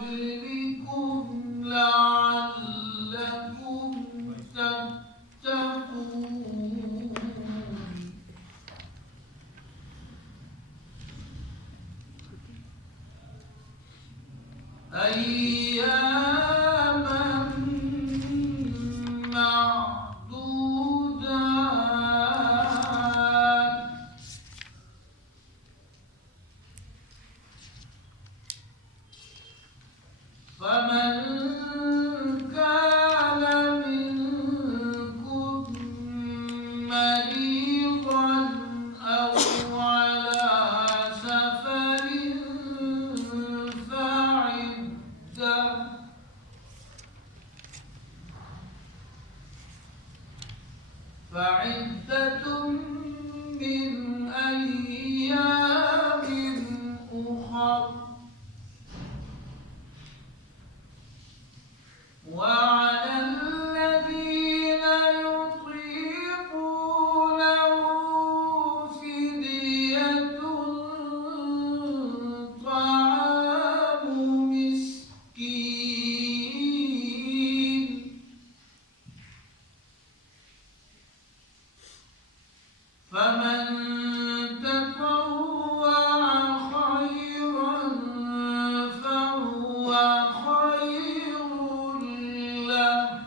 قبلكم لعلكم تتقون أياما معدودات فمن كان منكم مريضا أو على سفر فعدة من أيام أخر وعلى الذين يطيقونه فدية طعام مسكين فمن تطوع خيرا فهو خير له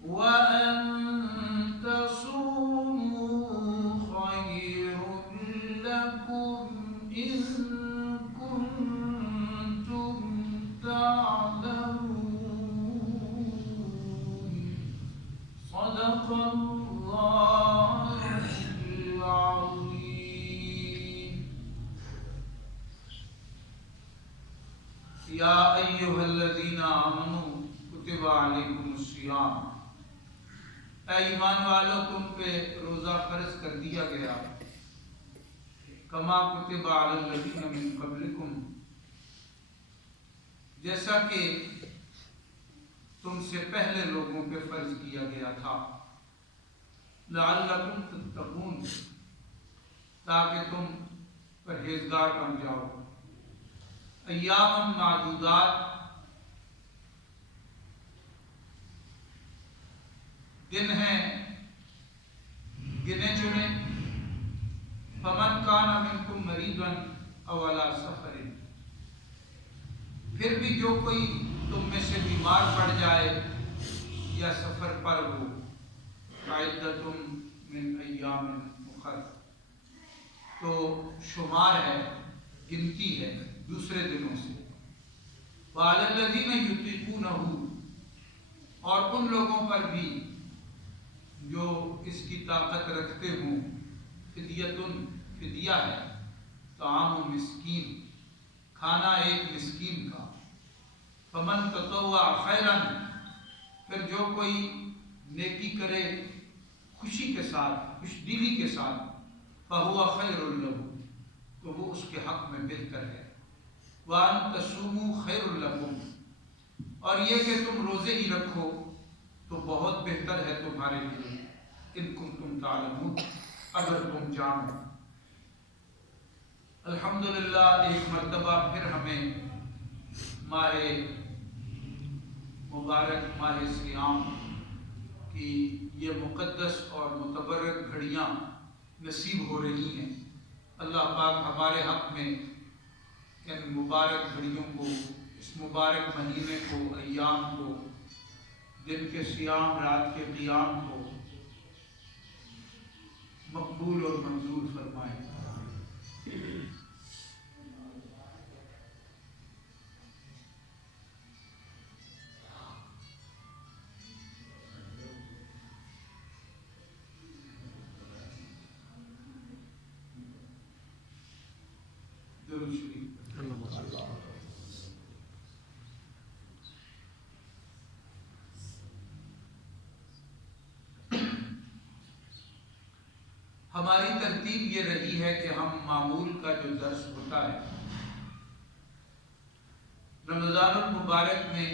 وأن تصوموا خير لكم إن كنتم تعلمون صدق الله العظيم یا ایھا الذین آمنوا کتب علیکم الصیام اے ایمان والو تم پہ روزہ فرض کر دیا گیا کما کتب علی الذین من قبلکم جیسا کہ تم سے پہلے لوگوں پہ فرض کیا گیا تھا لعلکم تتقون تاکہ تم پرہیزگار بن جاؤ ایام معدودات دن ہیں گنے چنے فمن کان منکم مریضا او علی سفر پھر بھی جو کوئی تم میں سے بیمار پڑ جائے یا سفر پر ہو فعدۃ من ایام اخر تو شمار ہے گنتی ہے دوسرے دنوں سے وعلی الذین یطیقونہ اور ان لوگوں پر بھی جو اس کی طاقت رکھتے ہوں فدیتن فدیہ ہے طعام مسکین کھانا ایک مسکین کا فمن تطوع خیرا پھر جو کوئی نیکی کرے خوشی کے ساتھ خوش دلی کے ساتھ فہو خیر لہ تو وہ اس کے حق میں بہتر ہے وان تصوموا خیر لکم اور یہ کہ تم روزے ہی رکھو تو بہت بہتر ہے تمہارے لیے ان کنتم تعلمون اگر تم جانو الحمدللہ ایک مرتبہ پھر ہمیں ماہ مبارک ماہ صیام کی یہ مقدس اور متبرک گھڑیاں نصیب ہو رہی ہیں اللہ پاک ہمارے حق میں ان مبارک گھڑیوں کو اس مبارک مہینے کو ایام کو دن کے صیام رات کے قیام کو مقبول اور منظور فرمائے درود شریف ہماری ترتیب یہ رہی ہے کہ ہم معمول کا جو درس ہوتا ہے رمضان المبارک میں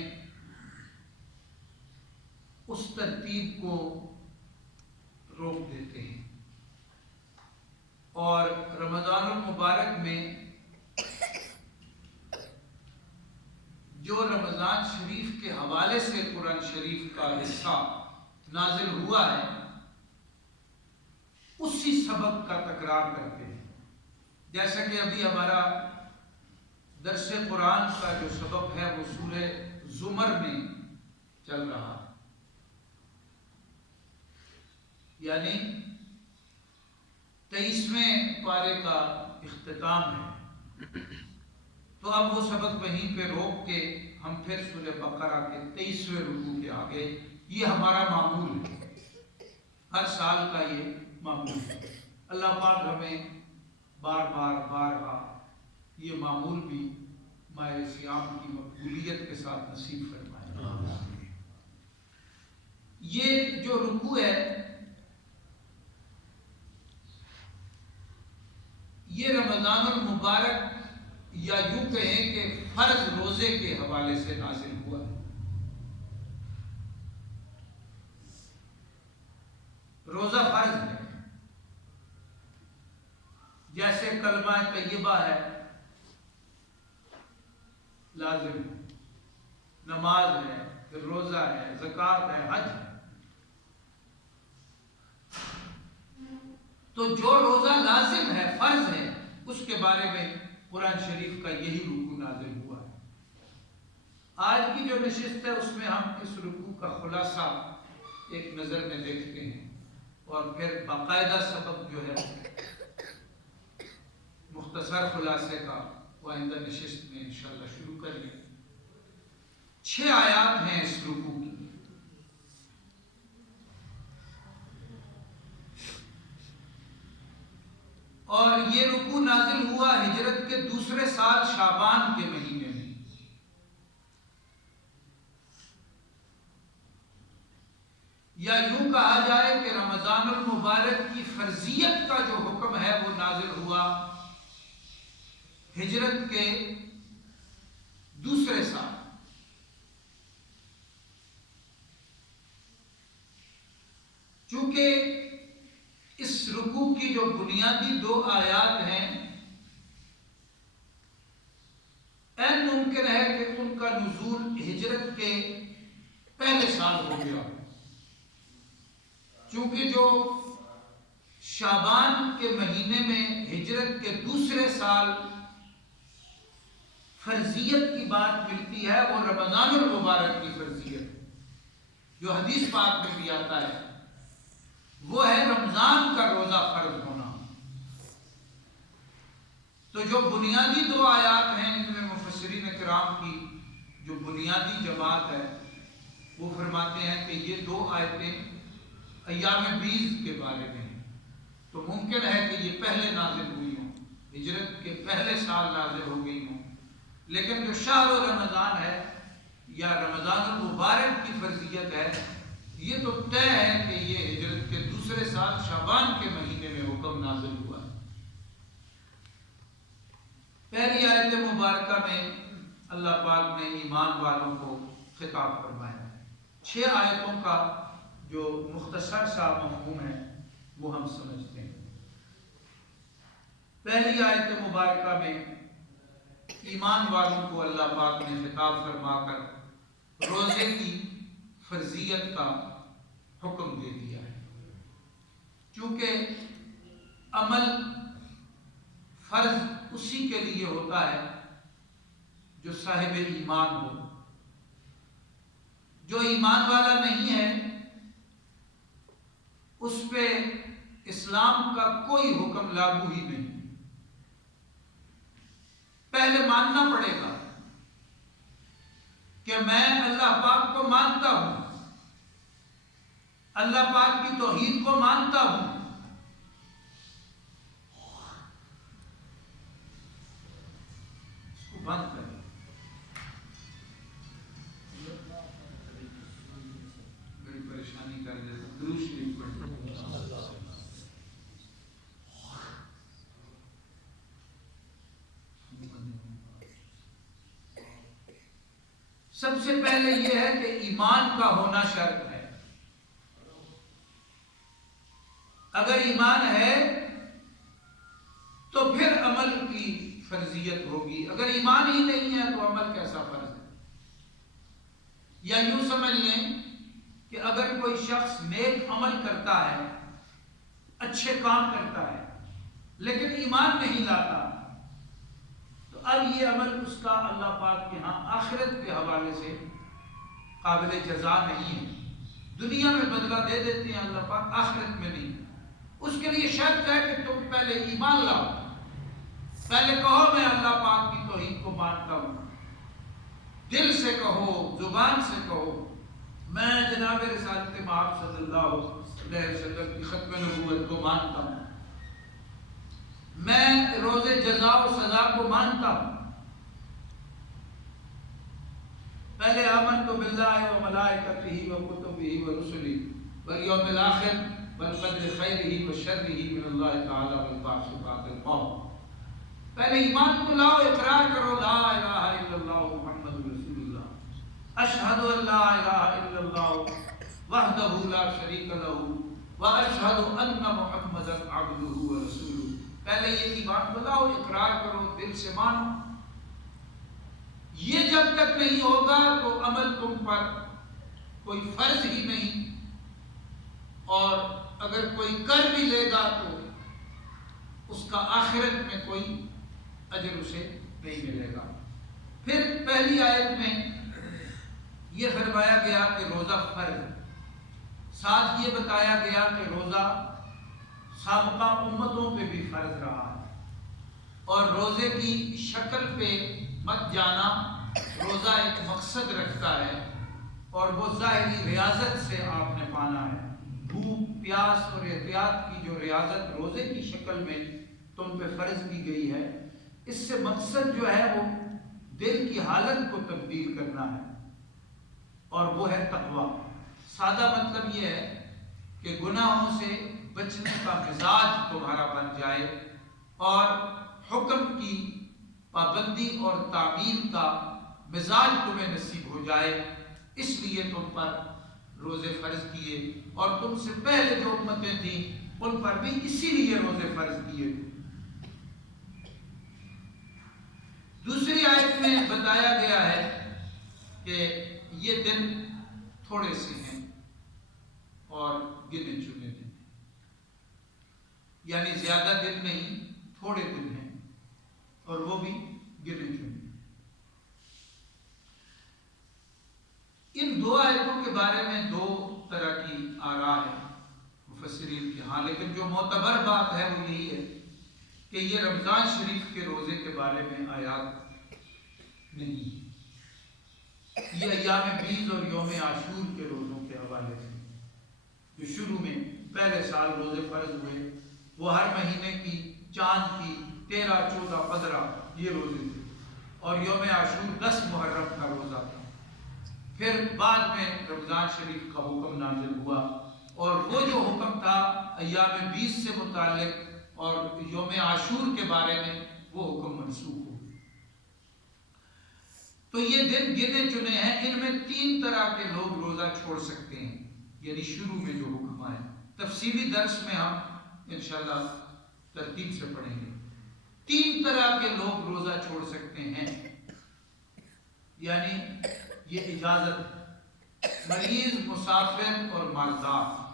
اس ترتیب کو روک دیتے ہیں اور رمضان المبارک میں رمضان شریف کے حوالے سے قرآن شریف کا حصہ نازل ہوا ہے، اسی سبق کا تکرار کرتے ہیں. جیسا کہ ابھی ہمارا درس قرآن کا جو سبق ہے وہ سورہ زمر میں چل رہا ہے، یعنی 23ویں پارے کا اختتام ہے. تو اب وہ سبق وہیں پہ روک کے ہم پھر سورہ بقرہ کے 23ویں رکوع کے آگے، یہ ہمارا معمول ہے، ہر سال کا یہ معمول ہے. اللہ پاک ہمیں بار بار یہ معمول بھی ماہ صیام کی مقبولیت کے ساتھ نصیب فرمائے. یہ جو رکوع ہے یہ رمضان المبارک یا یوں کہیں کہ فرض روزے کے حوالے سے نازل ہوا ہے. روزہ فرض ہے، جیسے کلمہ طیبہ ہے لازم، نماز ہے، پھر روزہ ہے، زکوٰۃ ہے، حج ہے. تو جو روزہ لازم ہے، فرض ہے، اس کے بارے میں قرآن شریف کا یہی رکوع نازل ہوا ہے. آج کی جو نشست ہے اس میں ہم اس رکوع کا خلاصہ ایک نظر میں دیکھتے ہیں، اور پھر باقاعدہ سبق جو ہے مختصر خلاصے کا وہ آئندہ نشست میں انشاءاللہ شروع کریں گے. 6 آیات ہیں اس رکوع کی. اور یہ رکوع نازل ہوا ہجرت کے دوسرے سال شعبان کے مہینے میں. یا یوں کہا جائے کہ رمضان المبارک کی فرضیت کا جو حکم ہے وہ نازل ہوا ہجرت کے دوسرے سال. چونکہ اس رکوع کی جو بنیادی 2 آیات ہیں این ممکن ہے کہ ان کا نزول ہجرت کے پہلے سال ہو گیا، چونکہ جو شعبان کے مہینے میں ہجرت کے دوسرے سال فرضیت کی بات ملتی ہے وہ رمضان المبارک کی فرضیت جو حدیث پاک میں بھی آتا ہے، وہ ہے رمضان کا روزہ فرض ہونا. تو جو بنیادی 2 آیات ہیں ان میں مفسرین کرام کی جو بنیادی جماعت ہے وہ فرماتے ہیں کہ یہ 2 آیتیں ایام بیض کے بارے میں ہیں. تو ممکن ہے کہ یہ پہلے نازل ہوئی ہوں، ہجرت کے پہلے سال نازل ہو گئی ہوں. لیکن جو شہر رمضان ہے یا رمضان المبارک کی فرضیت ہے یہ تو طے ہے کہ یہ ہجرت کے دوسرے سال شعبان کے مہینے میں حکم نازل ہوا ہے. پہلی آیت مبارکہ میں اللہ پاک نے ایمان والوں کو خطاب فرمایا ہے. 6 آیتوں کا جو مختصر سا مفہوم ہے وہ ہم سمجھتے ہیں. پہلی آیت مبارکہ میں ایمان والوں کو اللہ پاک نے خطاب فرما کر روزے کی فرضیت کا حکم دے دیا ہے. چونکہ عمل فرض اسی کے لیے ہوتا ہے جو صاحب ایمان ہو. جو ایمان والا نہیں ہے اس پہ اسلام کا کوئی حکم لاگو ہی نہیں. پہلے ماننا پڑے گا کہ میں اللہ پاک کو مانتا ہوں، اللہ پاک کی توحید کو مانتا ہوں. اس کو بند کریں. بڑی پریشانی کر دیتا. درود شریف پڑھیں. سب سے پہلے یہ ہے کہ ایمان کا ہونا شرط ہے. اگر ایمان ہے تو پھر عمل کی فرضیت ہوگی. اگر ایمان ہی نہیں ہے تو عمل کیسا فرض ہے؟ یا یوں سمجھ لیں کہ اگر کوئی شخص نیک عمل کرتا ہے، اچھے کام کرتا ہے لیکن ایمان نہیں لاتا، تو اب یہ عمل اس کا اللہ پاک کے ہاں آخرت کے حوالے سے قابل جزا نہیں ہے۔ دنیا میں بدلہ دے دیتے ہیں اللہ پاک، آخرت میں نہیں۔ اس کے لیے شرط ہے کہ تم پہلے ایمان لاؤ، پہلے کہو میں اللہ پاک کی توحید کو مانتا ہوں، دل سے کہو، زبان سے کہو میں جناب رسالت مآب صلی اللہ علیہ وسلم کی ختم نبوت کو مانتا ہوں، میں روز جزا و سزا کو مانتا ہوں۔ پہلے آمنت باللہ و ملائکتہ و کتبہ و رسلہ والیوم الآخر والقدر خیرہ و شرہ من اللہ تعالی والبعث بعد الموت۔ پہلے ایمان کو لاؤ، اقرار کرو لا الہ الا اللہ محمد رسول اللہ، اشہد ان لا الہ الا اللہ وحدہ لا شریک لہ واشہد ان محمدا عبدہ ورسولہ۔ پہلے یہ ایمان کو لاؤ، اقرار کرو، دل سے مانو۔ یہ جب تک نہیں ہوگا تو عمل تم پر کوئی فرض ہی نہیں، اور اگر کوئی کر بھی لے گا تو اس کا آخرت میں کوئی اجر اسے نہیں ملے گا۔ پھر پہلی آیت میں یہ فرمایا گیا کہ روزہ فرض، ساتھ یہ بتایا گیا کہ روزہ سابقہ امتوں پہ بھی فرض رہا ہے، اور روزے کی شکل پہ مت جانا، روزہ ایک مقصد رکھتا ہے اور وہ ظاہری ریاضت سے آپ نے پانا ہے۔ بھوک پیاس اور احتیاط کی جو ریاضت روزے کی شکل میں تم پہ فرض کی گئی ہے، اس سے مقصد جو ہے وہ دل کی حالت کو تبدیل کرنا ہے، اور وہ ہے تقویٰ۔ سادہ مطلب یہ ہے کہ گناہوں سے بچنے کا مزاج تمہارا بن جائے اور حکم کی پابندی اور تعمیل کا مزاج تمہیں نصیب ہو جائے، اس لیے تم پر روزے فرض کیے، اور تم سے پہلے جو امتیں تھیں ان پر بھی اسی لیے روزے فرض کیے۔ دوسری آیت میں بتایا گیا ہے کہ یہ دن تھوڑے سے ہیں اور گنے چنے دن، یعنی زیادہ دن نہیں، تھوڑے دن ہیں اور وہ بھی گنے چنے۔ ان دو آیتوں کے بارے میں دو طرح کی آراء ہے مفسرین کے ہاں، لیکن جو معتبر بات ہے وہ یہی ہے کہ یہ رمضان شریف کے روزے کے بارے میں آیات نہیں، یہ ایام بیض اور یوم عاشور کے روزوں کے حوالے سے جو شروع میں پہلے سال روزے فرض ہوئے، وہ ہر مہینے کی چاند کی 13، 14، 15 یہ روزے تھے، اور یوم عاشور 10 محرم کا روزہ تھا۔ پھر بعد میں رمضان شریف کا حکم نازل ہوا، اور وہ جو حکم تھا ایام بیض سے متعلق اور یوم عاشور کے بارے میں، وہ حکم منسوخ ہو۔ تو یہ دن گنے چنے ہیں، ان میں 3 طرح کے لوگ روزہ چھوڑ سکتے ہیں، یعنی شروع میں جو حکم آئے۔ تفصیلی درس میں ہم انشاءاللہ ترتیب سے پڑھیں گے۔ 3 طرح کے لوگ روزہ چھوڑ سکتے ہیں، یعنی یہ اجازت: مریض، مسافر اور مالدار۔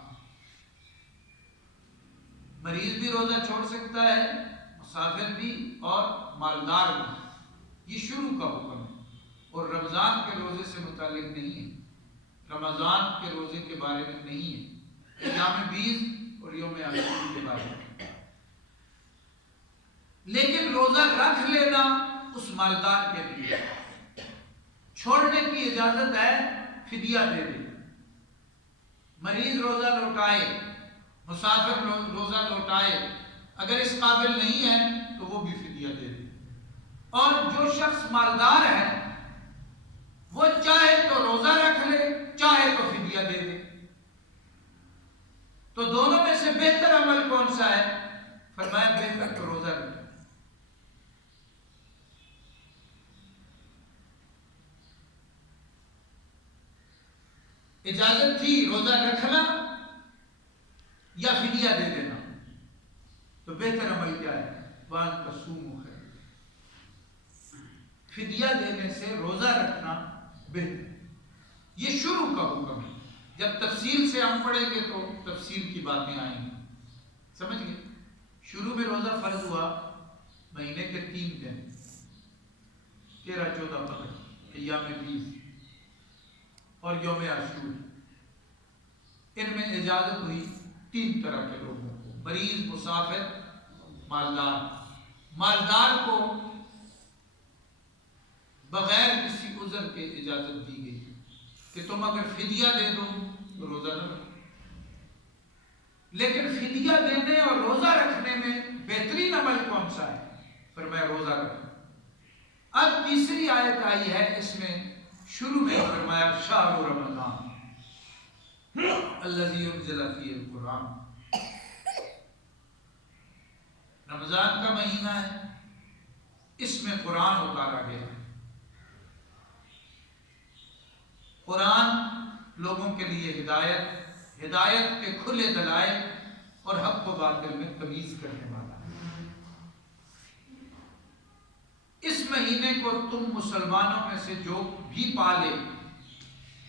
مریض بھی روزہ چھوڑ سکتا ہے، مسافر بھی اور مالدار بھی۔ یہ شروع کا حکم ہے اور رمضان کے روزے سے متعلق نہیں ہے، رمضان کے روزے کے بارے میں نہیں ہے، ایام بیض اور یوم عاشور کے بارے میں۔ لیکن روزہ رکھ لینا اس مالدار کے لیے، چھوڑنے کی اجازت ہے، فدیہ دے دے۔ مریض روزہ لوٹائے، مسافر روزہ لوٹائے، اگر اس قابل نہیں ہے تو وہ بھی فدیہ دے دے۔ اور جو شخص مالدار ہے وہ چاہے تو روزہ رکھ لے، چاہے تو فدیہ دے دے۔ تو دونوں میں سے بہتر عمل کون سا ہے؟ فرمایا بہتر تو روزہ رکھے۔ اجازت تھی روزہ رکھنا یا فدیہ دے دینا، تو بہتر عمل کیا ہے؟ وَأَن تَصُومُوا خَيْرٌ، فدیہ دینے سے روزہ رکھنا بہتر۔ یہ شروع کا حکم ہے. جب تفصیل سے ہم پڑھیں گے تو تفصیل کی باتیں آئیں گی. سمجھ گئے؟ شروع میں روزہ فرض ہوا مہینے کے 3 دن 13 14 15 ایام 20 اور یوم عاشور. ان میں اجازت ہوئی 3 طرح کے لوگوں کو: مریض، مسافر، مالدار. مالدار کو بغیر کسی عذر کے اجازت دی گئی کہ تم اگر فدیہ دے دو تو روزہ نہ رکھو. لیکن فدیہ دینے اور روزہ رکھنے میں بہترین عمل کون سا ہے؟ فرمایا روزہ رکھنا. اب تیسری آیت آئی ہے، اس میں شروع میں فرمایا شہر رمضان الذی انزل فیہ القرآن. رمضان کا مہینہ ہے، اس میں قرآن اتارا گیا ہے. قرآن لوگوں کے لیے ہدایت کے کھلے دلائل اور حق و باطل میں تمیز کرنے والا ہے. اس مہینے کو تم مسلمانوں میں سے جو بھی پالے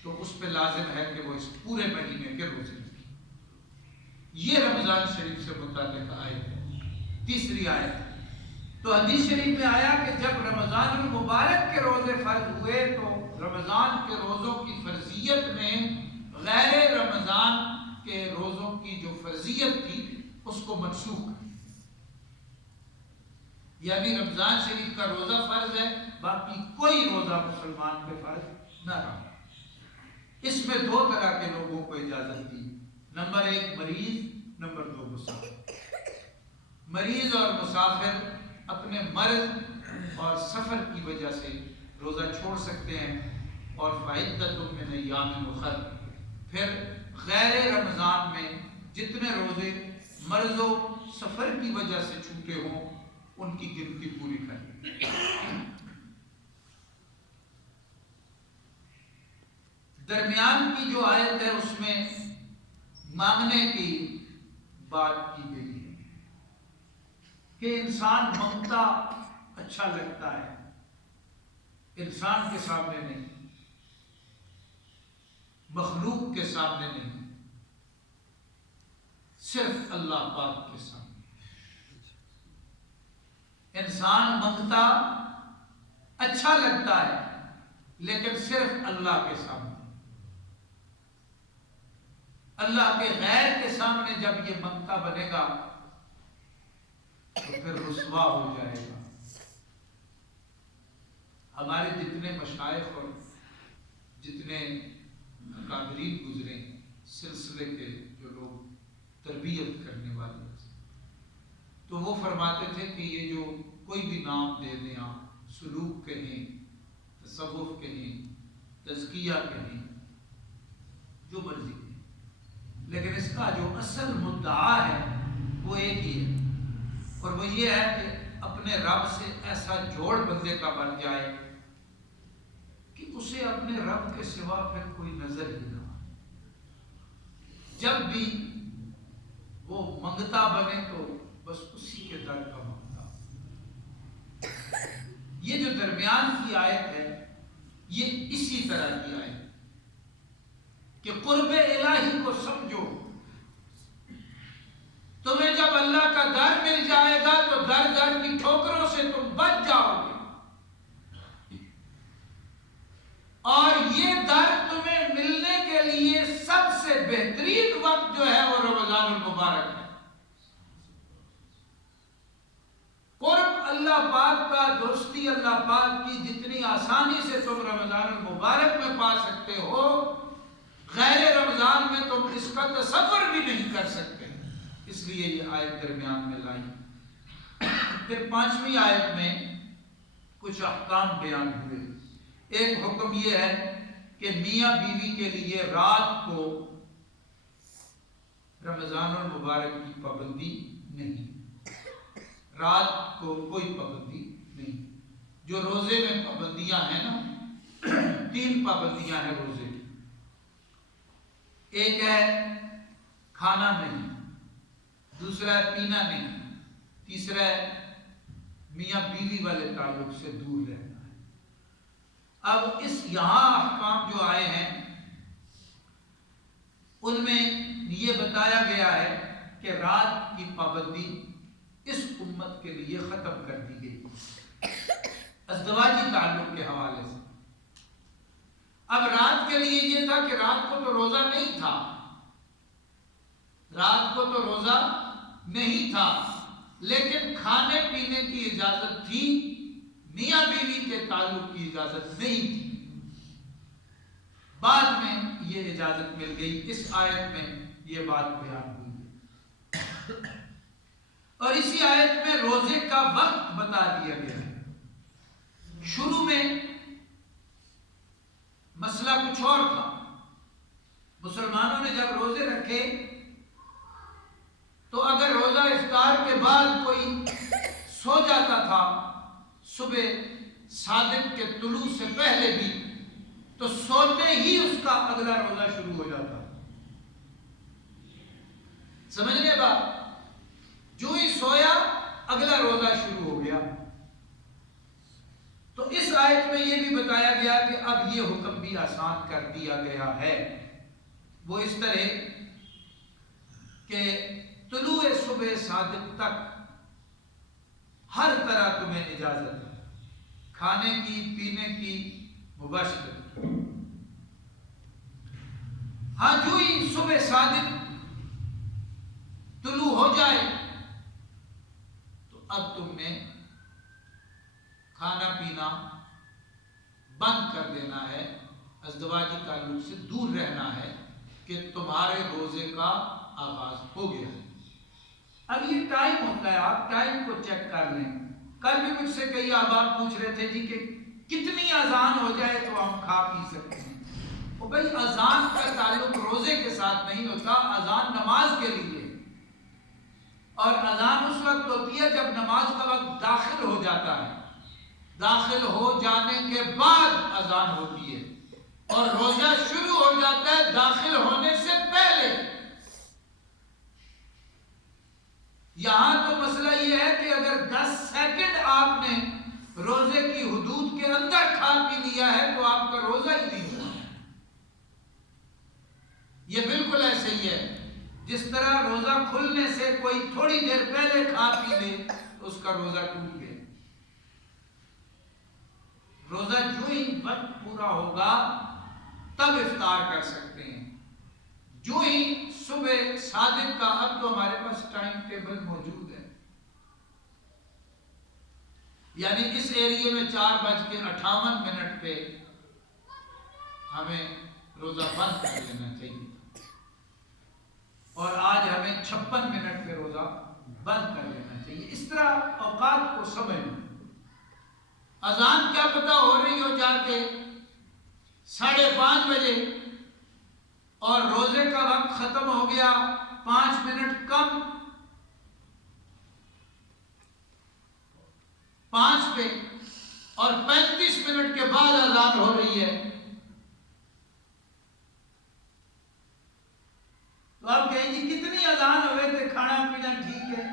تو اس پہ لازم ہے کہ وہ اس پورے مہینے کے روزے رکھے. یہ رمضان شریف سے متعلق آیت ہے. تیسری آیت تو حدیث شریف میں آیا کہ جب رمضان المبارک کے روزے فرض ہوئے تو رمضان کے روزوں کی فرضیت میں غیر رمضان کے روزوں کی جو فرضیت تھی اس کو منسوخ کر دیا. یعنی رمضان شریف کا روزہ فرض ہے، باقی کوئی روزہ مسلمان پہ فرض نہ رہا. اس میں 2 طرح کے لوگوں کو اجازت دی. نمبر 1 مریض، نمبر 2 مسافر. مریض اور مسافر اپنے مرض اور سفر کی وجہ سے روزہ چھوڑ سکتے ہیں. اور فعدۃ من ایام اخر، پھر غیر رمضان میں جتنے روزے مرض و سفر کی وجہ سے چھوٹے ہوں ان کی گنتی پوری کریں. درمیان کی جو آیت ہے اس میں مانگنے کی بات کی گئی ہے کہ انسان مانگتا اچھا لگتا ہے، انسان کے سامنے نہیں، مخلوق کے سامنے نہیں، صرف اللہ پاک کے سامنے. انسان مانگتا اچھا لگتا ہے لیکن صرف اللہ کے سامنے. اللہ کے غیر کے سامنے جب یہ مانگتا بنے گا تو پھر رسوا ہو جائے گا. ہمارے جتنے مشائخ اور جتنے اکابرین گزرے سلسلے کے جو لوگ تربیت کرنے والے تو وہ فرماتے تھے کہ یہ جو کوئی بھی نام دے دیں آپ، سلوک کہیں، تصوف کہیں، تزکیہ کہیں، جو مرضی کہیں، لیکن اس کا جو اصل مدعا ہے وہ ایک ہی ہے، اور وہ یہ ہے کہ اپنے رب سے ایسا جوڑ بندے کا بن جائے کہ اسے اپنے رب کے سوا پھر کوئی نظر ہی نہ آئے. جب بھی وہ منگتا بنے تو بس اسی کے در کا مانگتا. یہ جو درمیان کی آیت ہے یہ اسی طرح کی آیت کہ قرب الہی کو سمجھو. تمہیں جب اللہ کا در مل جائے گا تو در در کی ٹھوکروں سے تم بچ جاؤ گے، اور یہ در تمہیں ملنے کے لیے سب سے بہترین وقت جو ہے وہ رمضان المبارک ہے. قرب اللہ پاک کا، دوستی اللہ پاک کی جتنی آسانی سے تم رمضان المبارک میں پا سکتے ہو، غیر رمضان میں تم اس کا تصور بھی نہیں کر سکتے. اس لیے یہ آیت درمیان میں لائی. پھر 5ویں آیت میں کچھ احکام بیان ہوئے. ایک حکم یہ ہے کہ میاں بیوی کے لیے رات کو رمضان المبارک کی پابندی نہیں، رات کو کوئی پابندی نہیں. جو روزے میں پابندیاں ہیں نا، 3 پابندیاں ہیں روزے کی. ایک ہے کھانا نہیں، دوسرا ہے پینا نہیں، تیسرا ہے میاں بیوی والے تعلق سے دور رہنا ہے. اب اس یہاں احکام جو آئے ہیں ان میں یہ بتایا گیا ہے کہ رات کی پابندی اس امت کے لیے ختم کر دی گئی ازدواجی تعلق کے حوالے سے۔ اب رات کے لیے یہ تھا کہ رات کو تو روزہ نہیں تھا، رات کو تو روزہ نہیں تھا، لیکن کھانے پینے کی اجازت تھی، میاں بیوی کے تعلق کی اجازت نہیں تھی۔ بعد میں یہ اجازت مل گئی، اس آیت میں یہ بات بیان ہوئی ہے، اور اسی آیت میں روزے کا وقت بتا دیا گیا ہے۔ شروع میں مسئلہ کچھ اور تھا، مسلمانوں نے جب روزے رکھے تو اگر روزہ افطار کے بعد کوئی سو جاتا تھا صبح صادق کے طلوع سے پہلے بھی، تو سوتے ہی اس کا اگلا روزہ شروع ہو جاتا۔ سمجھنے بات، جو ہی سویا اگلا روزہ شروع ہو گیا۔ تو اس آیت میں یہ بھی بتایا گیا کہ اب یہ حکم بھی آسان کر دیا گیا ہے، وہ اس طرح کہ طلوع صبح صادق تک ہر طرح تمہیں اجازت ہے، کھانے کی، پینے کی، مباشرت۔ ہاں جو ہی صبح صادق طلوع ہو جائے تو اب تم نے کھانا پینا بند کر دینا ہے، ازدواجی تعلق سے دور رہنا ہے، کہ تمہارے روزے کا آغاز ہو گیا ہے۔ اب یہ ٹائم ہوتا ہے، آپ ٹائم کو چیک کر لیں۔ کل بھی مجھ سے کئی احباب پوچھ رہے تھے جی کہ کتنی اذان ہو جائے تو ہم کھا پی سکتے ہیں؟ وہ بھائی اذان کا تعلق روزے کے ساتھ نہیں ہوتا، اذان نماز کے لیے، اور اذان اس وقت ہوتی ہے جب نماز کا وقت داخل ہو جاتا ہے، داخل ہو جانے کے بعد اذان ہوتی ہے، اور روزہ شروع ہو جاتا ہے داخل ہونے سے پہلے۔ یہاں تو مسئلہ یہ ہے کہ اگر 10 سیکنڈ آپ نے روزے کی حدود کے اندر کھا پی لیا ہے تو آپ کا روزہ ہی نہیں ہوا۔ یہ بالکل ایسے ہی ہے جس طرح روزہ کھلنے سے کوئی تھوڑی دیر پہلے کھا پی لے تو اس کا روزہ ٹوٹ گیا۔ روزہ جو ہی وقت پورا ہوگا تب افطار کر سکتے ہیں، جو ہی صبح صادق کا، اب تو ہمارے پاس ٹائم ٹیبل موجود ہے، یعنی اس ایریے میں 4:58 پہ ہمیں روزہ بند کر لینا چاہیے، اور آج ہمیں 56 پہ روزہ بند کر لینا چاہیے۔ اس طرح اوقات کو سمجھنا۔ اذان کیا پتہ ہو رہی ہو جا کے 5:30 بجے، اور روزے کا وقت ختم ہو گیا 5 منٹ کم 5 پہ، اور 35 منٹ کے بعد اذان ہو رہی ہے، تو آپ کہیں گے کتنی اذان ہوئے تھے، کھانا پینا ٹھیک ہے،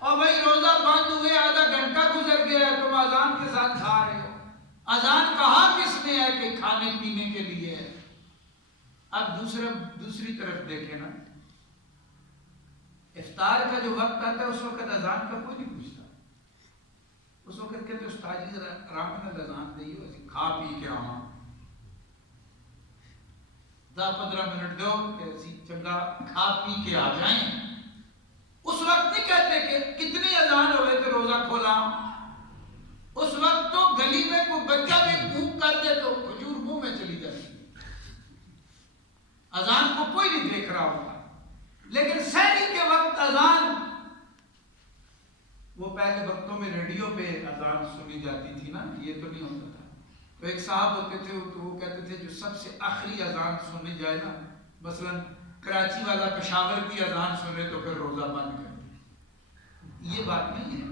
اور بھائی روزہ بند ہوئے آدھا گھنٹہ گزر گیا، تم اذان کے ساتھ کھا رہے ہو۔ اذان کہا کس نے ہے کہ کھانے پینے کے لیے ہے؟ اب دوسری طرف دیکھیں نا، افطار کا جو وقت آتا ہے اس وقت اذان کا کوئی نہیں پوچھتا، اس وقت کہتے استاد جی آرام سے اذان دئیو، کھا پی کے آواں 10-15 منٹ دو کہ اسی چنگا کھا پی کے آ جائیں۔ اس وقت نہیں کہتے کہ کتنی اذان ہوئے تو روزہ کھولا، اس وقت تو گلی میں کوئی بچہ بھی پھونک کر دے تو کھجور منہ میں چلی جاتی، اذان کو کوئی نہیں دیکھ رہا ہوتا۔ لیکن سحری کے وقت اذان، وہ پہلے وقتوں میں ریڈیو پہ اذان سنی جاتی تھی نا، یہ تو نہیں ہوتا تھا۔ تو ایک صاحب ہوتے تھے تو وہ کہتے تھے جو سب سے آخری اذان سنی جائے نا، مثلا کراچی والا پشاور کی اذان سنے تو پھر روزہ بند کر دیں۔ یہ بات نہیں ہے،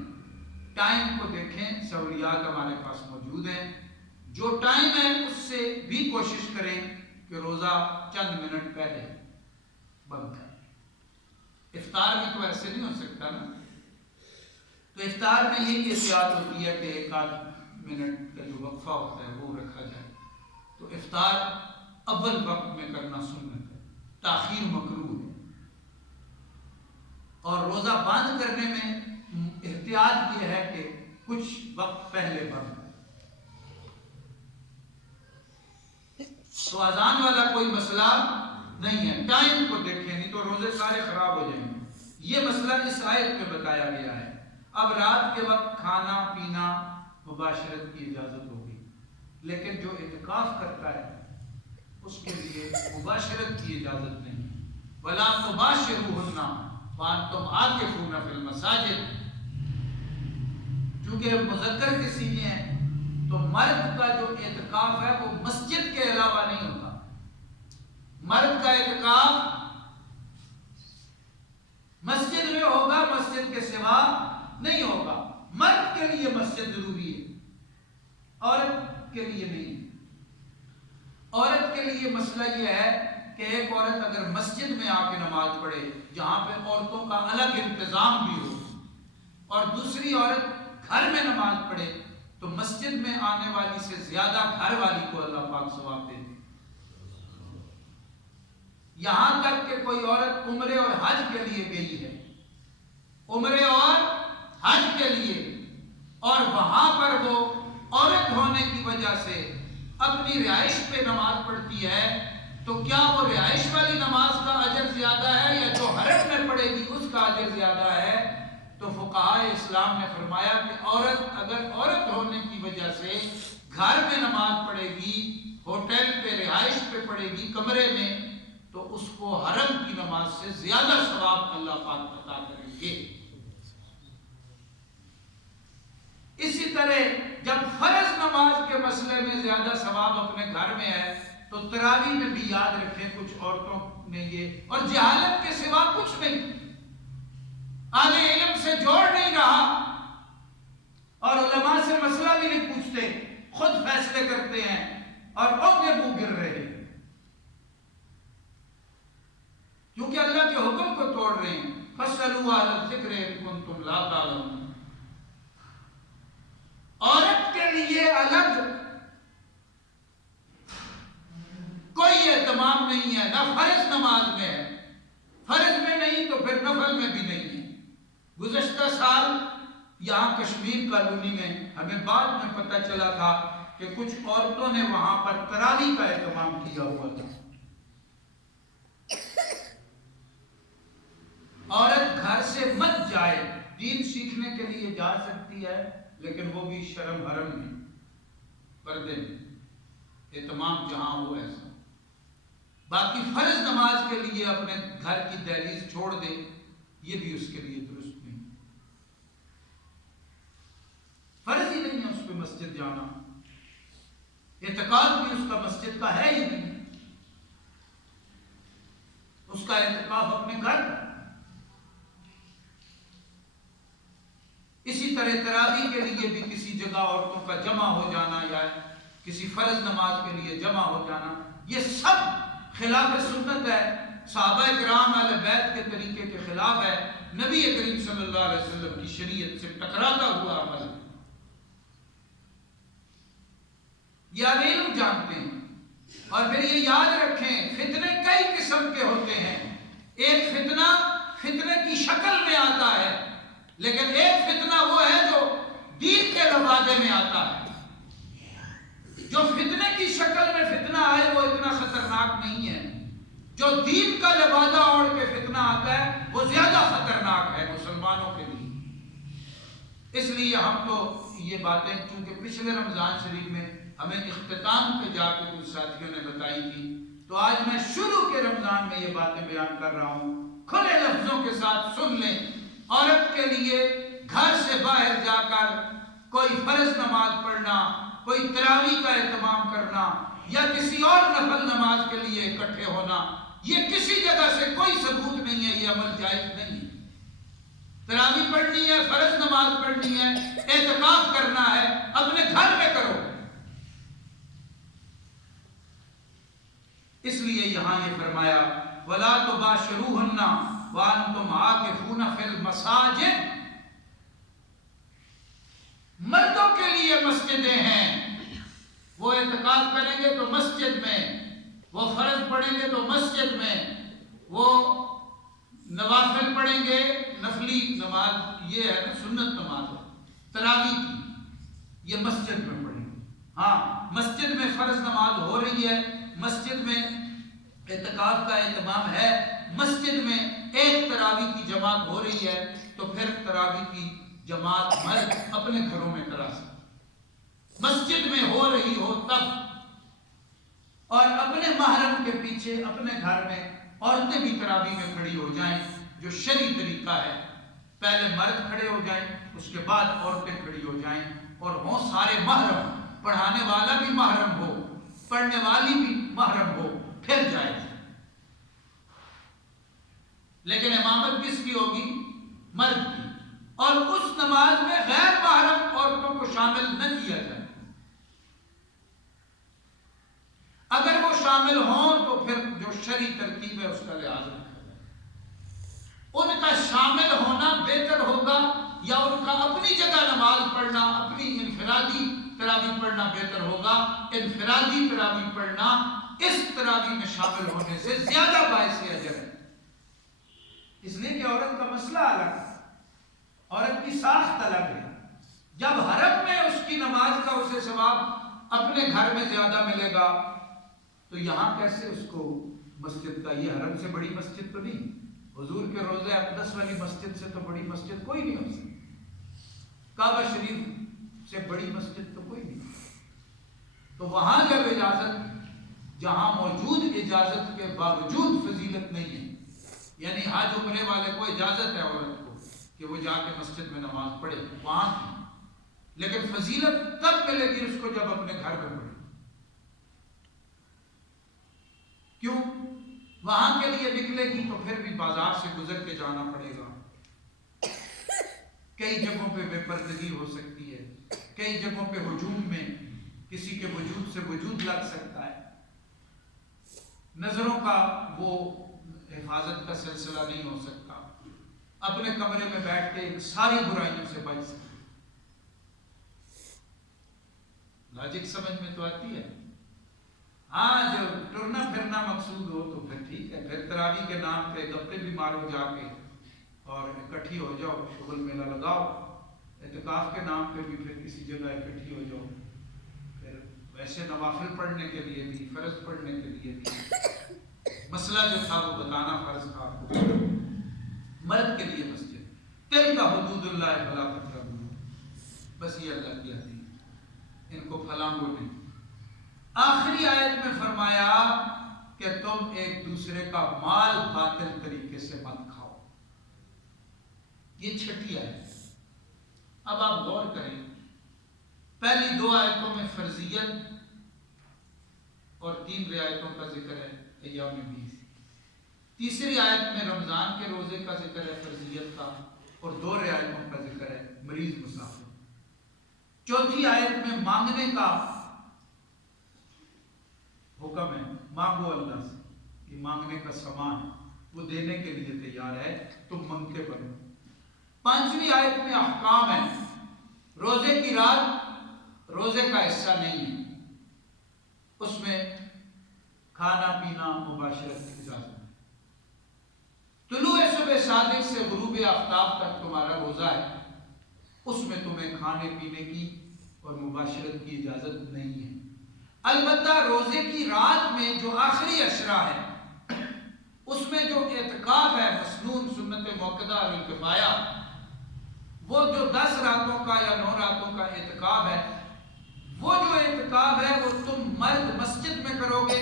ٹائم کو دیکھیں، سہولیات ہمارے پاس موجود ہیں، جو ٹائم ہے اس سے بھی کوشش کریں کہ روزہ چند منٹ پہلے بند کریں۔ افطار بھی تو ایسے نہیں ہو سکتا نا، تو افطار میں یہی احتیاط ہوتی ہے کہ 1 منٹ کا جو وقفہ ہوتا ہے وہ رکھا جائے۔ تو افطار اول وقت میں کرنا سنت ہے، تاخیر مکروہ ہے، اور روزہ بند کرنے میں احتیاط یہ ہے کہ کچھ وقت پہلے بند، تو اذان والا کوئی مسئلہ نہیں ہے، ٹائم کو دیکھیں نہیں تو روزے سارے خراب ہو جائیں گے۔ یہ مسئلہ اس آیت میں بتایا گیا ہے۔ اب رات کے وقت کھانا پینا مباشرت کی اجازت ہوگی، لیکن جو اعتکاف کرتا ہے اس کے لیے مباشرت کی اجازت نہیں۔ وَلَا تُبَاشِرُوهُنَّ وَأَنْتُمْ عَاكِفُونَ فِي الْمَسَاجِدِ، چونکہ مذکر کے سیغے ہیں تو مرد کا جو اعتکاف ہے وہ مسجد کے علاوہ نہیں ہوتا۔ مرد کا اعتکاف مسجد میں ہوگا، مسجد کے سوا نہیں ہوگا۔ مرد کے لیے مسجد ضروری ہے، عورت کے لیے نہیں۔ عورت کے لیے مسئلہ یہ ہے کہ ایک عورت اگر مسجد میں آ کے نماز پڑھے جہاں پہ عورتوں کا الگ انتظام بھی ہو، اور دوسری عورت گھر میں نماز پڑھے، تو مسجد میں آنے والی سے زیادہ گھر والی کو اللہ پاک ثواب دیتے۔ یہاں تک کہ کوئی عورت عمرے اور حج کے لیے گئی ہے، عمرے اور حج کے لیے، اور وہاں پر وہ عورت ہونے کی وجہ سے اپنی رہائش پہ نماز پڑھتی ہے، تو کیا وہ رہائش والی نماز کا اجر زیادہ ہے یا جو حرم میں پڑھے گی اس کا اجر زیادہ ہے؟ تو فقہائے اسلام نے فرمایا کہ عورت اگر عورت ہونے کی وجہ سے گھر میں نماز پڑھے گی، ہوٹل پہ رہائش پہ پڑھے گی، کمرے میں، تو اس کو حرم کی نماز سے زیادہ ثواب اللہ پاک عطا کریں گے۔ اسی طرح جب فرض نماز کے مسئلے میں زیادہ ثواب اپنے گھر میں ہے تو تراویح میں بھی یاد رکھیں کچھ عورتوں نے یہ، اور جہالت کے سوا کچھ نہیں، اہل علم سے جوڑ نہیں رہا اور علماء سے مسئلہ بھی نہیں پوچھتے، خود فیصلے کرتے ہیں اور اونگے منہ گر رہے ہیں، کیونکہ اللہ کے حکم کو توڑ رہے ہیں۔ فَاسْأَلُوا أَهْلَ الذِّكْرِ إِن كُنتُمْ لَا تَعْلَمُونَ۔ عورت کے لیے الگ کوئی اہتمام نہیں ہے، نہ فرض نماز میں ہے، فرض میں نہیں تو پھر نفل میں بھی نہیں ہے۔ گزشتہ سال یہاں کشمیر کالونی میں ہمیں بعد میں پتہ چلا تھا کہ کچھ عورتوں نے وہاں پر تراویح کا اہتمام کیا ہوا تھا۔ عورت گھر سے مت جائے، دین سیکھنے کے لیے جا سکتی ہے لیکن وہ بھی شرم حرم میں، پردے میں، اہتمام جہاں ہو ایسا۔ باقی فرض نماز کے لیے اپنے گھر کی دہلیز چھوڑ دے، یہ بھی اس کے لیے درست نہیں، فرض ہی نہیں ہے اس پہ مسجد جانا، اعتکاف بھی اس کا مسجد کا ہے ہی نہیں، اس کا اعتکاف اپنے گھر کا۔ اسی طرح تراویح کے لیے بھی کسی جگہ عورتوں کا جمع ہو جانا یا کسی فرض نماز کے لیے جمع ہو جانا، یہ سب خلاف سنت ہے، صحابہ کرام اہل بیت کے طریقے کے خلاف ہے، نبی کریم صلی اللہ علیہ وسلم کی شریعت سے ٹکراتا ہوا عمل ہے۔ یہ علم جانتے ہیں، اور پھر یہ یاد رکھیں فتنے کئی قسم کے ہوتے ہیں، ایک فتنہ فتنے کی شکل میں آتا ہے، لیکن ایک فتنہ وہ ہے جو دین کے لبادے میں آتا ہے۔ جو فتنے کی شکل میں فتنہ آئے وہ اتنا خطرناک نہیں ہے، جو دین کا لبادہ اوڑھ کے فتنہ آتا ہے وہ زیادہ خطرناک ہے مسلمانوں کے لیے۔ اس لیے ہم تو یہ باتیں چونکہ پچھلے رمضان شریف میں ہمیں اختتام پہ جا کے کچھ ساتھیوں نے بتائی تھی، تو آج میں شروع کے رمضان میں یہ باتیں بیان کر رہا ہوں، کھلے لفظوں کے ساتھ سن لیں۔ عورت کے لیے گھر سے باہر جا کر کوئی فرض نماز پڑھنا، کوئی تراویح کا اہتمام کرنا یا کسی اور نفل نماز کے لیے اکٹھے ہونا، یہ کسی جگہ سے کوئی ثبوت نہیں ہے، یہ عمل جائز نہیں ہے۔ تراویح پڑھنی ہے، فرض نماز پڑھنی ہے، اعتکاف کرنا ہے، اپنے گھر میں کرو۔ اس لیے یہاں یہ فرمایا وَلَا تُبَاشِرُوهُنَّ وَأَنْتُمْ عَاكِفُونَ فِي الْمَسَاجِدِ۔ مردوں کے لیے مسجدیں ہیں، وہ اعتکاف کریں گے تو مسجد میں، وہ فرض پڑھیں گے تو مسجد میں، وہ نوافل پڑھیں گے، نفلی نماز یہ ہے نا سنت نماز ہے تراویح کی، یہ مسجد میں پڑھیں گے۔ ہاں مسجد میں فرض نماز ہو رہی ہے، مسجد میں اعتکاف کا اہتمام ہے، مسجد میں ایک تراویح کی جماعت ہو رہی ہے، تو پھر تراویح کی جماعت مرد اپنے گھروں میں کرا سکتے، مسجد میں ہو رہی ہو تب، اور اپنے محرم کے پیچھے اپنے گھر میں عورتیں بھی تراویح میں کھڑی ہو جائیں، جو شرعی طریقہ ہے، پہلے مرد کھڑے ہو جائیں اس کے بعد عورتیں کھڑی ہو جائیں، اور ہوں سارے محرم، پڑھانے والا بھی محرم ہو، پڑھنے والی بھی محرم ہو، پھر جائے۔ لیکن امامت کس کی ہوگی؟ مرد کی، اور اس نماز میں غیر محرم عورتوں کو شامل نہ کیا جائے۔ اگر وہ شامل ہوں تو پھر جو شرعی ترتیب ہے اس کا لحاظ رکھا جائے، ان کا شامل ہونا بہتر ہوگا یا ان کا اپنی جگہ نماز پڑھنا، اپنی انفرادی تراویح پڑھنا بہتر ہوگا؟ انفرادی تراویح پڑھنا اس تراویح میں شامل ہونے سے زیادہ باعث اجر ہے، اس لیے کہ عورت کا مسئلہ الگ ہے، عورت کی ساخت الگ ہے۔ جب حرم میں اس کی نماز کا اسے ثواب اپنے گھر میں زیادہ ملے گا، تو یہاں کیسے اس کو مسجد کا، یہ حرم سے بڑی مسجد تو نہیں، حضور کے روضہ اقدس والی مسجد سے تو بڑی مسجد کوئی نہیں ہو سکتی، کعبہ شریف سے بڑی مسجد تو کوئی نہیں، تو وہاں جب اجازت، جہاں موجود اجازت کے باوجود فضیلت نہیں ہے، یعنی حج عمرے والے کو اجازت ہے عورت کو کہ وہ جا کے مسجد میں نماز پڑھے وہاں کی، لیکن فضیلت تب ملے گی اس کو جب اپنے گھر میں پڑھے۔ کیوں؟ وہاں کے لیے نکلے گی تو پھر بھی بازار سے گزر کے جانا پڑے گا، کئی جگہوں پہ بے پردگی ہو سکتی ہے، کئی جگہوں پہ ہجوم میں کسی کے وجود سے وجود لگ سکتا ہے، نظروں کا وہ حفاظت کا سلسلہ نہیں ہو سکتا، اپنے کمرے میں بیٹھ کے ساری برائیوں سے بچ سکتا۔ لاجک سمجھ میں تو آتی ہے؟ ہاں جو ٹرنا پھرنا مقصود ہو تو پھر ٹھیک ہے، پھر تراویح کے نام پہ گپے بھی مارو جا کے اور اکٹھی ہو جاؤ، شغل میلہ لگاؤ، اعتکاف کے نام پہ بھی پھر کسی جگہ اکٹھی ہو جاؤ، پھر ویسے نوافل پڑھنے کے لیے بھی، فرض پڑھنے کے لیے بھی، مسئلہ جو تھا وہ بتانا فرض تھا آپ کو۔ مرد کے لیے مسجد، تلک حدود اللہ فلا تقربوها، بس یہ اللہ کی حدود، ان کو پھلانگو نہیں۔ آخری آیت میں فرمایا کہ تم ایک دوسرے کا مال باطل طریقے سے مت کھاؤ، یہ چھٹی آیت۔ اب آپ غور کریں، پہلی دو آیتوں میں فرضیت اور 3 رعایتوں کا ذکر ہے ایام 20، تیسری آیت میں رمضان کے روزے کا ذکر ہے فرضیت کا، اور 2 رعایتوں کا ذکر ہے مریض مسافر، چوتھی آیت میں مانگنے کا حکم ہے، مانگو اللہ سے، یہ مانگنے کا سامان ہے، وہ دینے کے لیے تیار ہے، تم منگتے بنو۔ 5ویں آیت میں احکام ہے، روزے کی رات روزے کا حصہ نہیں ہے، اس میں کھانا پینا مباشرت کی اجازت ہے، طلوع صبح صادق سے غروب آفتاب تک تمہارا روزہ ہے، اس میں تمہیں کھانے پینے کی اور مباشرت کی اجازت نہیں ہے۔ البتہ روزے کی رات میں جو آخری عشرہ ہے، اس میں جو اعتکاف ہے، مسنون، سنت موقدہ اور کفایہ، وہ جو 10 راتوں کا یا 9 راتوں کا اعتکاف ہے، وہ جو اعتکاف ہے وہ تم مرد مسجد میں کرو گے،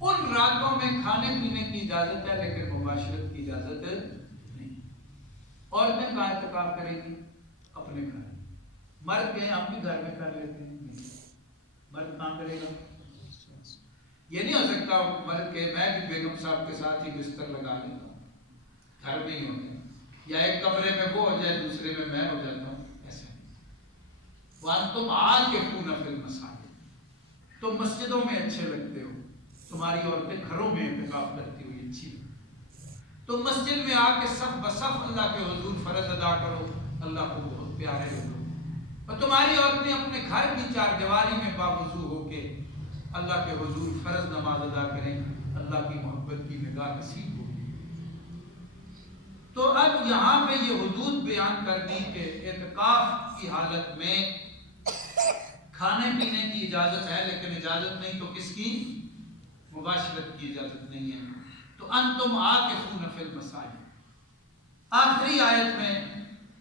ان راتوں میں کھانے پینے کی اجازت ہے لیکن مباشرت کی اجازت نہیں۔ عورتیں کہاں اعتکاف کریں گی؟ اپنے گھر۔ مرد کہیں ہم بھی گھر میں کر لیتے ہیں، مرد کہاں کرے گا؟ یہ نہیں ہو سکتا مرد کہ میں بھی بیگم صاحب کے ساتھ ہی بستر لگا لیتا ہوں، گھر میں ہی ہوتا ہے، یا ایک کمرے میں وہ ہو جائے دوسرے میں ہو جاتا ہوں، ایسا نہیں۔ وَأَنْتُمْ عَاكِفُونَ فِي الْمَسَاجِدِ، تم مسجدوں میں اچھے لگتے ہو، تمہاری عورتیں گھروں میں اعتکاف کرتی ہوئی اچھی لگتی، تم مسجد میں آ کے صف بصف اللہ کے حضور فرض ادا کرو، اللہ کو بہت پیارے ہو، اور تمہاری عورتیں اپنے گھر کی 4 دیواری میں باوضو ہو کے اللہ کے حضور فرض نماز ادا کریں، اللہ کی محبت کی نگاہ نصیب ہوگی۔ تو اب یہاں پہ یہ حدود بیان کرنی کہ اعتکاف کی حالت میں کھانے پینے کی اجازت ہے، لیکن اجازت نہیں تو کس کی؟ مباشرت کی اجازت نہیں ہے۔ تو انتم عاکفون فی المساجد، آخری آیت میں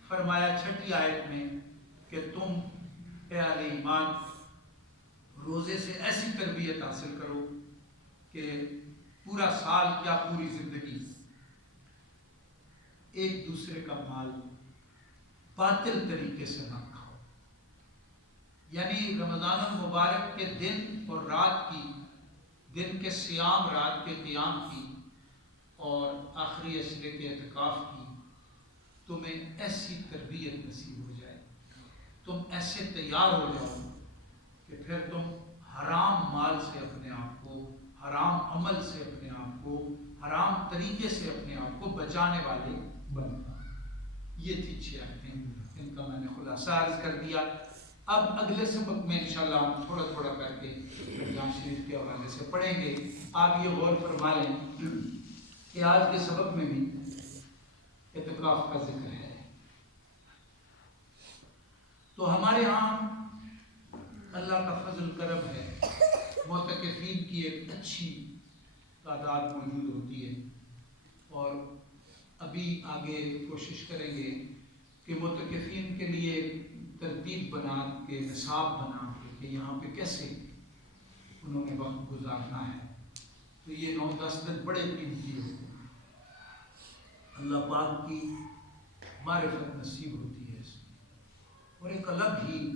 فرمایا، چھٹی آیت میں، کہ تم اے اہل ایمان روزے سے ایسی تربیت حاصل کرو کہ پورا سال کیا پوری زندگی ایک دوسرے کا مال باطل طریقے سے نہ کھاؤ۔ یعنی رمضان المبارک کے دن اور رات کی، دن کے صیام، رات کے قیام کی اور آخری عشرے کے اعتکاف کی تمہیں ایسی تربیت نصیب ہو جائے، تم ایسے تیار ہو جاؤ کہ پھر تم حرام مال سے اپنے آپ کو، حرام عمل سے اپنے آپ کو، حرام طریقے سے اپنے آپ کو بچانے والے بن۔ یہ تھی 6 آیتیں، ان کا میں نے خلاصہ عرض کر دیا۔ اب اگلے سبق میں انشاءاللہ ہم تھوڑا تھوڑا کر کے جامع شریف کے حوالے سے پڑھیں گے۔ آپ یہ غور فرما لیں کہ آج کے سبق میں بھی اعتکاف کا ذکر ہے۔ تو ہمارے ہاں اللہ کا فضل کرم ہے، معتکفین کی ایک اچھی تعداد موجود ہوتی ہے، اور ابھی آگے کوشش کریں گے کہ معتکفین کے لیے ترتیب بنا کے، نصاب بنا کے کہ یہاں پہ کیسے انہوں نے وقت گزارنا ہے۔ تو یہ 9-10 دن بڑے قیمتی ہوتے ہیں، اللہ پاک کی معرفت نصیب ہوتی ہے اس میں، اور ایک الگ ہی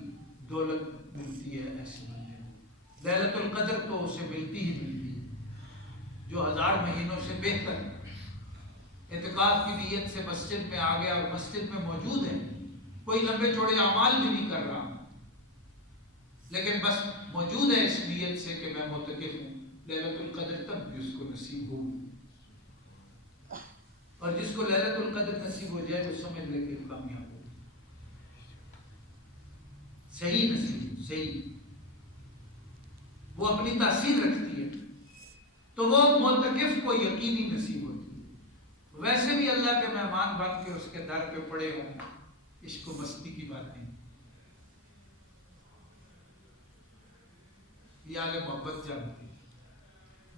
دولت ملتی ہے ایسے بندے کو۔ لیلۃ القدر تو اسے ملتی ہی ملتی ہے جو 1000 مہینوں سے بہتر ہے۔ اعتکاف کی نیت سے مسجد میں آ گیا اور مسجد میں موجود ہے، کوئی لمبے چوڑے اعمال بھی نہیں کر رہا، لیکن بس موجود ہے اس نیت سے کہ میں معتکف ہوں، لیلۃ القدر تب بھی اس کو نصیب ہو۔ اور جس کو لیلۃ القدر نصیب ہو جائے وہ سمجھ لے کہ کامیاب ہو، صحیح نصیب، صحیح، وہ اپنی تاثیر رکھتی ہے، تو وہ معتکف کو یقینی نصیب ہوتی ہے۔ ویسے بھی اللہ کے مہمان بن کے اس کے در پہ پڑے ہوں، عشق و مستی کی باتیں، یہ آگے محبت جانتی ہے،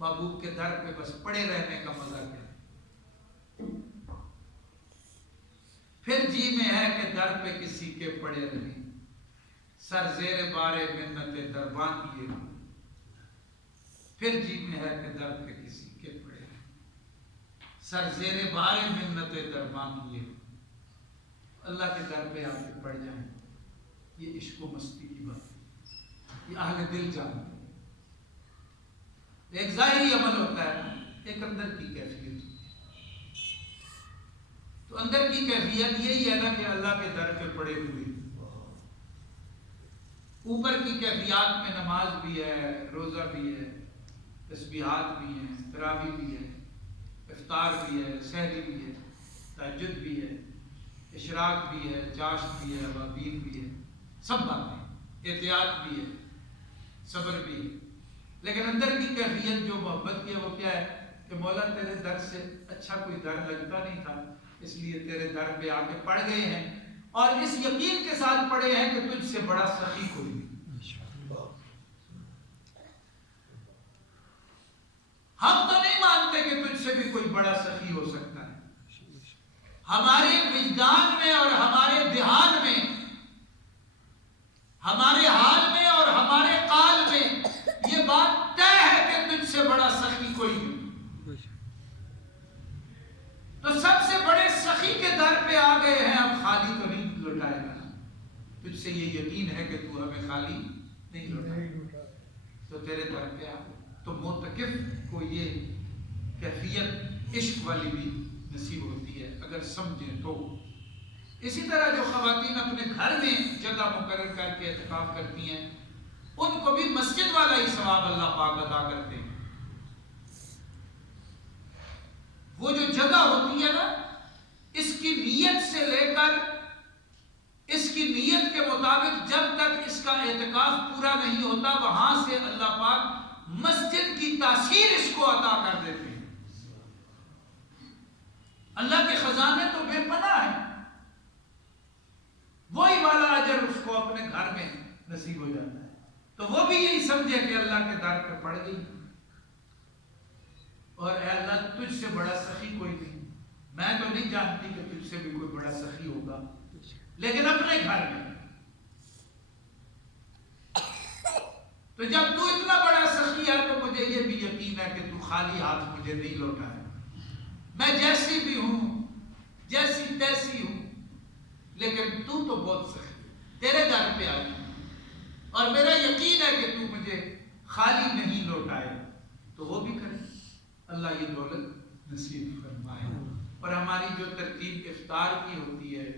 محبوب کے در پہ بس پڑے رہنے کا مزہ کیا ہے۔ پھر جی میں ہے کہ در پہ کسی کے پڑے رہیں، سر زیر بارے منت دربان کیے، پھر جی میں ہے کہ در پہ کسی کے پڑے رہیں، سر زیر بارے منت دربان کیے، اللہ کے در پہ آ کے پڑ جائیں۔ یہ عشق و مستی کی بات ہے، یہ اہل دل جانتے ہیں۔ ایک ظاہری عمل ہوتا ہے، ایک اندر کی کیفیت ہوتی ہے۔ تو اندر کی کیفیت یہی ہے نا کہ اللہ کے در پہ پڑے ہوئے، اوپر کی کیفیات میں نماز بھی ہے، روزہ بھی ہے، تسبیحات بھی ہیں، تراویح بھی ہے، افطار بھی ہے، سحری بھی ہے، تہجد بھی ہے، اشراق بھی ہے، چاشت بھی ہے، ابابیل بھی ہے، سب باتیں، احتیاط بھی ہے، صبر بھی ہے۔ لیکن اندر کی کیفیت جو محبت کی ہے وہ کیا ہے کہ مولا تیرے در سے اچھا کوئی در لگتا نہیں تھا، اس لیے تیرے در پہ آ کے پڑ گئے ہیں، اور اس یقین کے ساتھ پڑے ہیں کہ تجھ سے بڑا سخی کوئی نہیں۔ ہم تو نہیں مانتے کہ تجھ سے بھی کوئی بڑا سخی ہو سکتا ہے، ہمارے وجدان میں اور ہمارے دھیان میں، ہمارے حال میں اور ہمارے قال میں یہ بات طے ہے کہ تجھ سے بڑا سخی کوئی نہیں۔ تو سب سے بڑے سخی کے در پہ آ گئے ہیں، اب خالی تو نہیں لوٹائے گا، تجھ سے یہ یقین ہے کہ تو ہمیں خالی نہیں لوٹائے گا، تو تیرے در پہ آ گئے۔ تو معتکف کو یہ کیفیت عشق والی بھی نصیب ہوتی ہے اگر سمجھیں تو۔ اسی طرح جو خواتین اپنے گھر میں جگہ مقرر کر کے اعتکاف کرتی ہیں، ان کو بھی مسجد والا ہی ثواب اللہ پاک ادا کرتے ہیں۔ وہ جو جگہ ہوتی ہے نا، اس کی نیت سے لے کر اس کی نیت کے مطابق جب تک اس کا اعتکاف پورا نہیں ہوتا، وہاں سے اللہ پاک مسجد کی تاثیر اس کو عطا کر دیتے ہیں۔ اللہ کے خزانے تو بے پناہ ہیں، وہی والا اجر اس کو اپنے گھر میں نصیب ہو جاتا ہے۔ تو وہ بھی یہی سمجھے کہ اللہ کے در پہ پڑ گئی، اور اے اللہ تجھ سے بڑا سخی کوئی نہیں، میں تو نہیں جانتی کہ تجھ سے بھی کوئی بڑا سخی ہوگا، لیکن اپنے گھر میں۔ تو جب تو اتنا بڑا سخی ہے تو مجھے یہ بھی یقین ہے کہ تو خالی ہاتھ مجھے نہیں لوٹائے، میں جیسی بھی ہوں، جیسی تیسی ہوں، لیکن تو بہت سخی ہے، تیرے در پہ آئی ہوں، اور میرا یقین ہے کہ تو مجھے خالی نہیں لوٹائے۔ تو وہ بھی کرے، اللہ یہ دولت نصیب فرمائے۔ اور ہماری جو ترتیب افطار کی ہوتی ہے